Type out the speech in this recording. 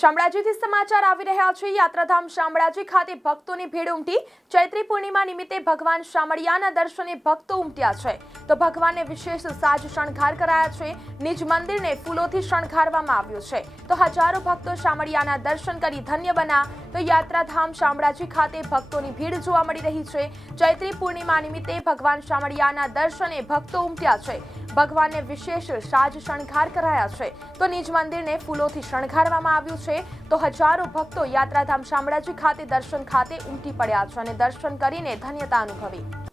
શામળાજીથી સમાચાર આવી રહ્યા છે. યાત્રાધામ શામળાજી ખાતે ભક્તોની ભીડ ઉમટી. ચૈત્રી પૂર્ણિમા નિમિત્તે ભગવાન શામળિયાના દર્શને ભક્તો ઉમટ્યા છે. તો ભગવાનને વિશેષ સાજ શણગાર કરાયા છે. નિજ મંદિરને ફૂલોથી શણગારવામાં આવ્યું છે. તો હજારો ભક્તો શામળિયાના દર્શન કરી ધન્ય બના તો યાત્રાધામ શામળાજી ખાતે ભક્તોની ભીડ જોવા મળી રહી છે. ચૈત્રી પૂર્ણિમા નિમિત્તે ભગવાન શામળિયાના દર્શને ભક્તો ઉમટ્યા છે. ભગવાનને વિશેષ સાજ શણગાર કરાયા છે. તો નિજ મંદિરને ફૂલોથી શણગારવામાં આવ્યું છે. તો હજારો ભક્તો યાત્રાધામ શામળાજી ખાતે દર્શન ખાતે ઉમટી પડ્યા છે અને દર્શન કરીને ધન્યતા અનુભવી.